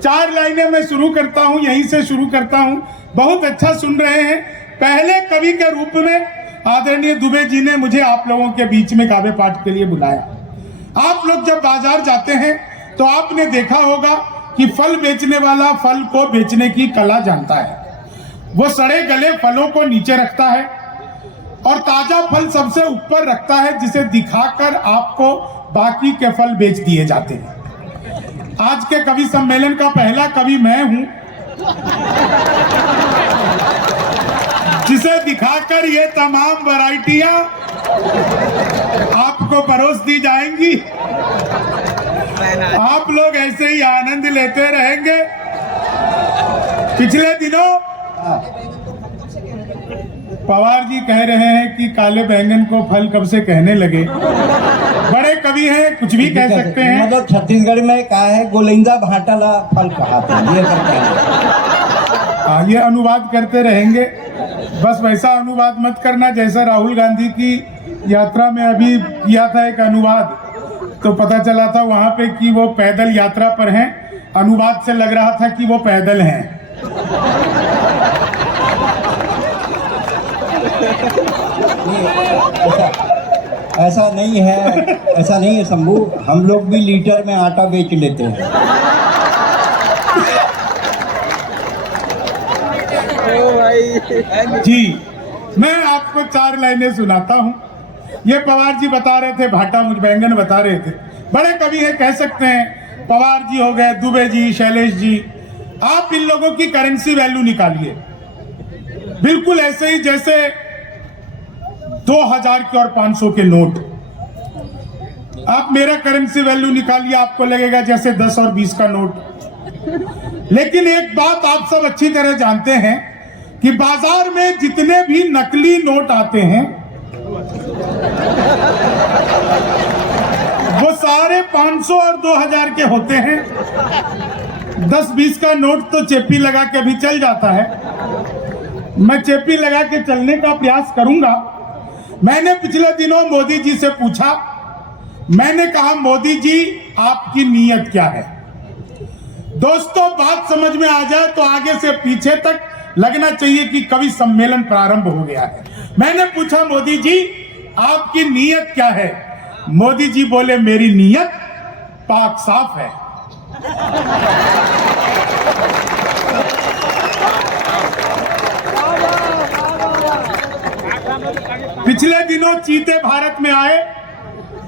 4 लाइनें मैं शुरू करता हूं, यहीं से शुरू करता हूं। बहुत अच्छा सुन रहे हैं। पहले कवि के रूप में आदरणीय दुबे जी ने मुझे आप लोगों के बीच में काव्य पाठ के लिए बुलाया। आप लोग जब बाजार जाते हैं तो आपने देखा होगा कि फल बेचने वाला फल को बेचने की कला जानता है। वो सड़े गले फलों को नीचे रखता है और ताजा फल सबसे ऊपर रखता है, जिसे दिखाकर आपको बाकी के फल बेच दिए जाते हैं। आज के कवि सम्मेलन का पहला कवि मैं हूं, जिसे दिखाकर ये तमाम वैरायटियां आपको परोस दी जाएंगी। आप लोग ऐसे ही आनंद लेते रहेंगे। पिछले दिनों पवार जी कह रहे हैं कि काले बैंगन को फल कब से कहने लगे। बड़े कवि हैं, कुछ भी कह सकते हैं। मतलब छत्तीसगढ़ में कहा है गोलिंदा भाटाला फल कहा था, ये ये अनुवाद करते रहेंगे। बस वैसा अनुवाद मत करना जैसा राहुल गांधी की यात्रा में अभी किया था एक अनुवाद, तो पता चला था वहां पे कि वो पैदल यात्रा पर हैं। अनुवाद से लग रहा था कि वो पैदल हैं। ऐसा नहीं है, ऐसा नहीं है शंभू। हम लोग भी लीटर में आटा बेच लेते हैं। जी, मैं आपको 4 लाइनें सुनाता हूं। ये पवार जी बता रहे थे, भाटा मुझ बैंगन बता रहे थे। बड़े कवि है, कह सकते हैं। पवार जी हो गए, दुबे जी, शैलेश जी। आप इन लोगों की करेंसी वैल्यू निकालिए, बिल्कुल ऐसे ही जैसे 2000 के और 500 के नोट। आप मेरा करेंसी वैल्यू निकालिए, आपको लगेगा जैसे 10 और 20 का नोट। लेकिन एक बात आप सब अच्छी तरह जानते हैं कि बाजार में जितने भी नकली नोट आते हैं वो सारे 500 और 2000 के होते हैं। 10-20 का नोट तो चेपी लगा के भी चल जाता है। मैं चेपी लगा के चलने का प्रयास करूंगा। मैंने पिछले दिनों मोदी जी से पूछा, मैंने कहा मोदी जी आपकी नीयत क्या है। दोस्तों, बात समझ में आ जाए तो आगे से पीछे तक लगना चाहिए कि कवि सम्मेलन प्रारंभ हो गया है। मैंने पूछा मोदी जी आपकी नीयत क्या है। मोदी जी बोले मेरी नीयत पाक साफ है। पिछले दिनों चीते भारत में आए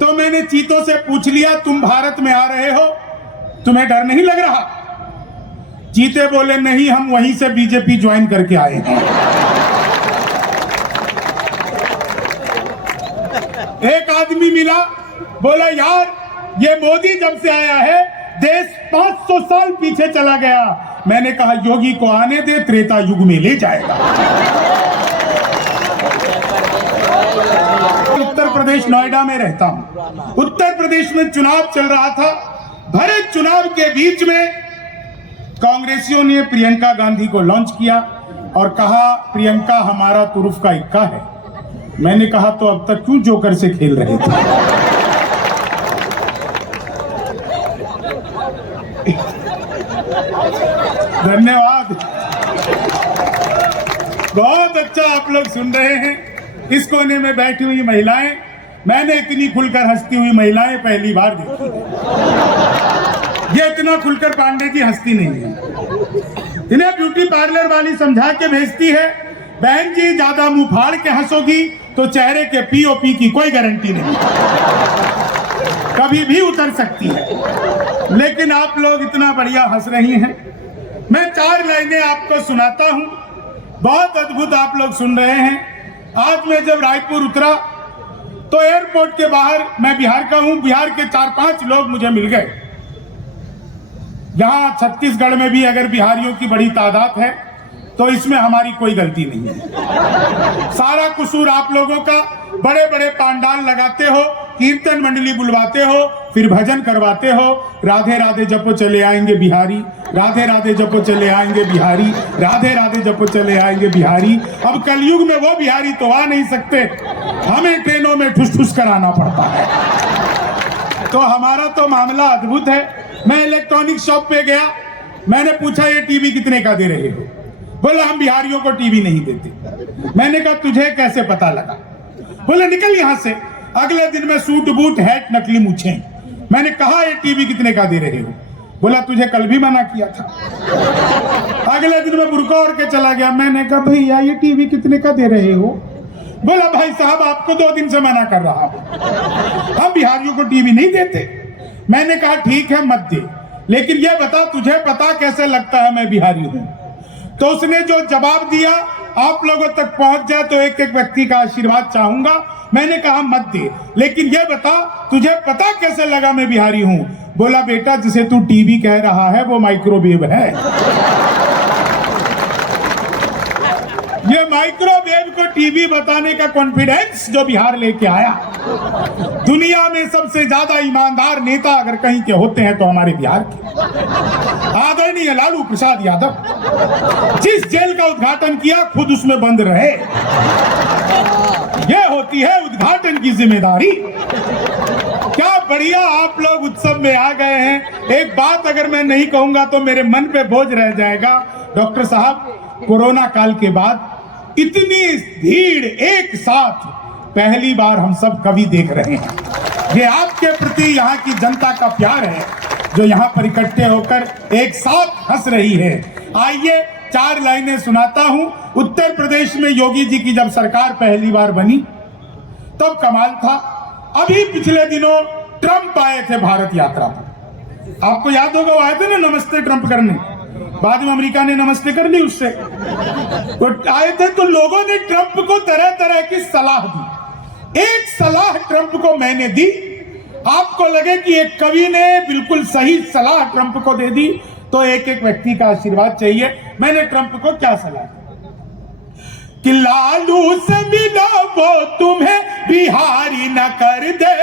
तो मैंने चीतों से पूछ लिया तुम भारत में आ रहे हो, तुम्हें डर नहीं लग रहा। चीते बोले नहीं, हम वहीं से बीजेपी ज्वाइन करके आए हैं। एक आदमी मिला, बोला यार ये मोदी जब से आया है देश 500 साल पीछे चला गया। मैंने कहा योगी को आने दे, त्रेता युग में ले जाएगा। उत्तर प्रदेश नोएडा में रहता हूं। उत्तर प्रदेश में चुनाव चल रहा था। भरे चुनाव के बीच में कांग्रेसियों ने प्रियंका गांधी को लॉन्च किया और कहा प्रियंका हमारा तुरुफ का इक्का है। मैंने कहा तो अब तक क्यों जोकर से खेल रहे थे। धन्यवाद, बहुत अच्छा आप लोग सुन रहे हैं। इस कोने में बैठी हुई महिलाएं, मैंने इतनी खुलकर हंसती हुई महिलाएं पहली बार देखी है। ये इतना खुलकर पांडे जी हंसती नहीं है। इन्हें ब्यूटी पार्लर वाली समझा के भेजती है, बहन जी ज्यादा मुंह फाड़ के हंसोगी तो चेहरे के पीओपी की कोई गारंटी नहीं, कभी भी उतर सकती है। लेकिन आप लोग इतना बढ़िया हंस रही हैं। मैं 4 लाइनें आपको सुनाता हूं, बहुत अद्भुत आप लोग सुन रहे हैं। आज मैं जब रायपुर उतरा तो एयरपोर्ट के बाहर, मैं बिहार का हूं, बिहार के 4-5 लोग मुझे मिल गए। यहां छत्तीसगढ़ में भी अगर बिहारियों की बड़ी तादाद है तो इसमें हमारी कोई गलती नहीं है। सारा कसूर आप लोगों का। बड़े बड़े पांडाल लगाते हो, कीर्तन मंडली बुलवाते हो, फिर भजन करवाते हो, राधे राधे जपो चले आएंगे बिहारी, राधे राधे जपो चले आएंगे बिहारी, राधे राधे जपो चले आएंगे बिहारी। अब कलयुग में वो बिहारी तो आ नहीं सकते, हमें ट्रेनों में ठुस ठुस कराना पड़ता है। तो हमारा तो मामला अद्भुत है। मैं इलेक्ट्रॉनिक शॉप पे गया मैंने पूछा ये टीवी कितने का दे रहे हो? बोला हम बिहारियों को टीवी नहीं देते। मैंने कहा तुझे कैसे पता लगा? बोले निकल यहां से। अगले दिन में सूट बूट हैट नकली मूछें। मैंने कहा ये टीवी कितने का दे रहे हो? बोला तुझे कल भी मना किया था। अगले दिन में बुर्का ओढ़ के चला गया। मैंने कहा भैया ये टीवी कितने का दे रहे हो? बोला भाई साहब आपको 2 दिन से मना कर रहा हूं, हम बिहारियों को टीवी नहीं देते। मैंने कहा ठीक है मत दे, लेकिन ये बता तुझे पता कैसे लगता है मैं बिहारी हूं? तो उसने जो जवाब दिया आप लोगों तक पहुंच जाए तो एक एक व्यक्ति का आशीर्वाद चाहूंगा। मैंने कहा मत दे, लेकिन ये बता तुझे पता कैसे लगा मैं बिहारी हूं? बोला बेटा जिसे तू टीवी कह रहा है वो माइक्रोवेव है। ये माइक्रोवेव को टीवी बताने का कॉन्फिडेंस जो बिहार लेके आया। दुनिया में सबसे ज्यादा ईमानदार नेता अगर कहीं के होते हैं तो हमारे बिहार के आदरणीय लालू प्रसाद यादव। जिस जेल का उद्घाटन किया खुद उसमें बंद रहे। यह होती है उद्घाटन की जिम्मेदारी। क्या बढ़िया आप लोग उत्सव में आ गए हैं। एक बात अगर मैं नहीं कहूंगा तो मेरे मन पे बोझ रह जाएगा। डॉक्टर साहब कोरोना काल के बाद इतनी भीड़ एक साथ पहली बार हम सब कवि देख रहे हैं। ये आपके प्रति यहाँ की जनता का प्यार है जो यहाँ पर इकट्ठे होकर एक साथ हंस रही है। आइए 4 लाइनें सुनाता हूं। उत्तर प्रदेश में योगी जी की जब सरकार पहली बार बनी तब कमाल था। अभी पिछले दिनों ट्रंप आए थे भारत यात्रा पर। आपको याद होगा वो आए थे ना नमस्ते ट्रंप करने। बाद में अमेरिका ने नमस्ते कर ली उससे। वो आए थे तो लोगों ने ट्रंप को तरह तरह की सलाह दी। एक सलाह ट्रंप को मैंने दी। आपको लगे कि एक कवि ने बिल्कुल सही सलाह ट्रंप को दे दी तो एक एक व्यक्ति का आशीर्वाद चाहिए। मैंने ट्रंप को क्या सलाह दी कि लालू से मिलो वो तुम्हें बिहारी न कर दे।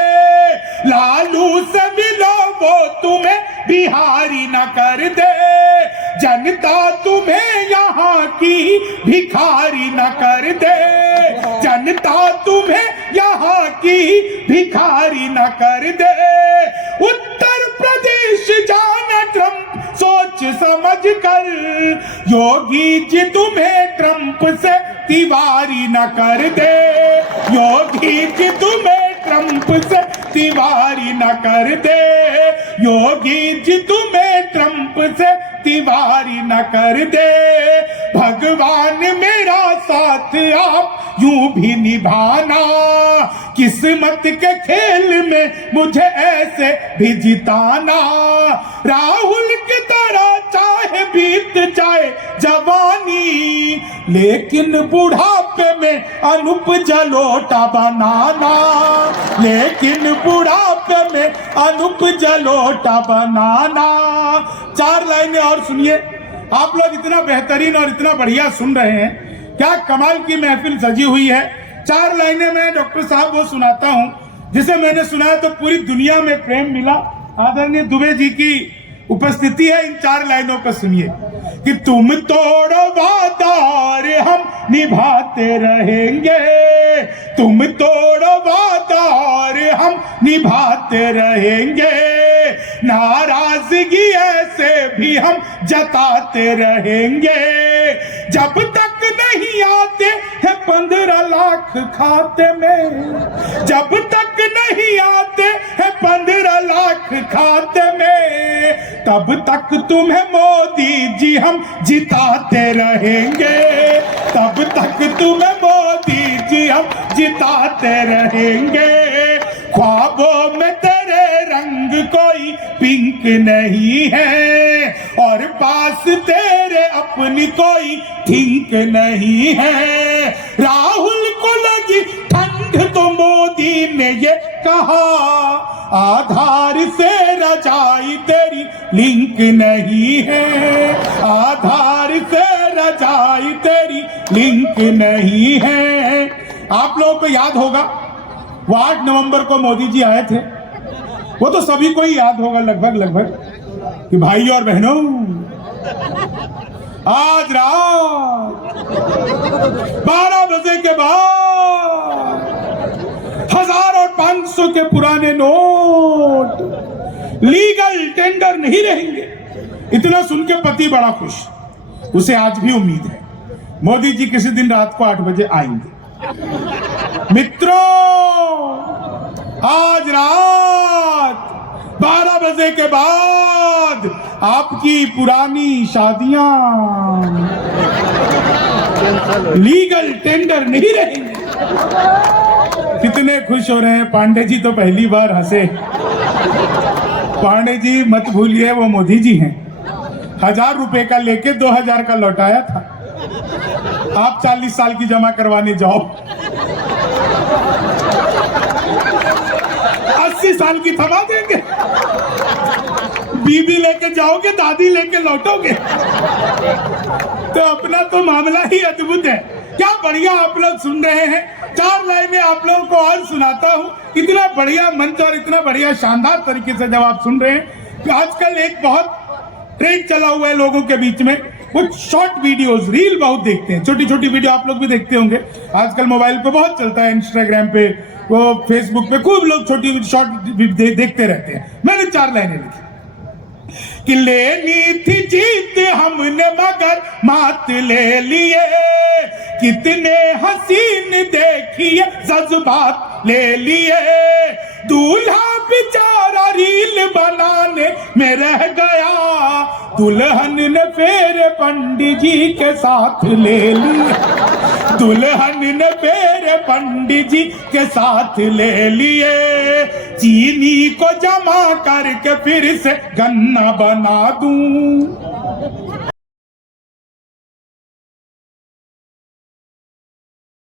लालू से मिलो वो तुम्हें बिहारी न कर दे। जनता तुम्हें यहाँ की भिखारी न कर दे। जनता तुम्हें यहाँ की भिखारी न कर दे। उत्तर प्रदेश जाना ट्रंप सोच समझ कर। योगी जी तुम्हें ट्रंप से तिवारी न कर दे। योगी जी तुम्हें ट्रंप से तिवारी न कर दे। योगी जी तुम्हें ट्रंप से तिवारी न कर दे। भगवान मेरा साथ आप यूं भी निभाना। किस्मत के खेल में मुझे ऐसे भी जिताना। राहुल की तरह चाहे बीत जाए जवानी, लेकिन बुढ़ापे में अनूप जलोटा बनाना। लेकिन बुढ़ापे में अनूप जलोटा बनाना। 4 लाइनें और सुनिए। आप लोग इतना बेहतरीन और इतना बढ़िया सुन रहे हैं। क्या कमाल की महफिल सजी हुई है। 4 लाइनें मैं डॉक्टर साहब वो सुनाता हूं जिसे मैंने सुना तो पूरी दुनिया में प्रेम मिला। आदरणीय दुबे जी की उपस्थिति है। इन 4 लाइनों को सुनिए कि तुम तोड़ो वादा और हम निभाते रहेंगे। तुम तोड़ो वादा और हम निभाते रहेंगे। नाराजगी ऐसे भी हम जताते रहेंगे। जब तक नहीं आते हैं 15 लाख खाते में। जब तक नहीं आते हैं 15 लाख खाते में, तब तक तुम्हें मोदी जी हम जिताते रहेंगे। तब तक तुम्हें मोदी जी हम जिताते रहेंगे। ख्वाबों में तेरे रंग कोई पिंक नहीं है और पास तेरे अपनी कोई थिंक नहीं है। राहुल को लगी ठंड तो मोदी ने ये कहा, आधार से रजाई तेरी लिंक नहीं है। आधार से रजाई तेरी लिंक नहीं है। आप लोगों को याद होगा वो 8 नवंबर को मोदी जी आए थे। वो तो सभी को ही याद होगा लगभग कि भाई और बहनों आज रात 12 बजे के बाद 1000 और 500 के पुराने नोट लीगल टेंडर नहीं रहेंगे। इतना सुन के पति बड़ा खुश, उसे आज भी उम्मीद है मोदी जी किसी दिन रात को 8 बजे आएंगे। मित्रों, आज रात 12 बजे के बाद आपकी पुरानी शादियां लीगल टेंडर नहीं रहेंगी। कितने खुश हो रहे हैं। पांडे जी तो पहली बार हंसे। पांडे जी मत भूलिए वो मोदी जी हैं। 1000 रुपए का लेके 2000 का लौटाया था। आप 40 साल की जमा करवाने जाओ, 80 साल की थमा देंगे। बीबी लेके जाओगे, दादी लेके लौटोगे। तो अपना तो मामला ही अद्भुत है। क्या बढ़िया आप लोग सुन रहे हैं। 4 लाइनें आप लोगों को और सुनाता हूं। इतना बढ़िया मंच और इतना बढ़िया शानदार तरीके से जब आप सुन रहे हैं। आजकल एक बहुत ट्रेंड चला हुआ है लोगों के बीच में, कुछ शॉर्ट वीडियोस, रील बहुत देखते हैं। छोटी छोटी वीडियो आप लोग भी देखते होंगे। आजकल मोबाइल पे बहुत चलता है, इंस्टाग्राम पे, वो फेसबुक पे खूब लोग छोटी शॉर्ट देखते रहते हैं। मैंने 4 लाइनें लिखी कि लेनी थी जीत हमने मगर मात ले लिए, कितने हसीन देखिए जज्बात ले लिए, दूल्हा बेचारा रील बनाने में रह गया, दुल्हन ने फेरे पंडित जी के साथ ले लिए, दुल्हन ने फेरे पंडित जी के साथ ले लिए, चीनी को जमा करके फिर से गन्ना बना दूं।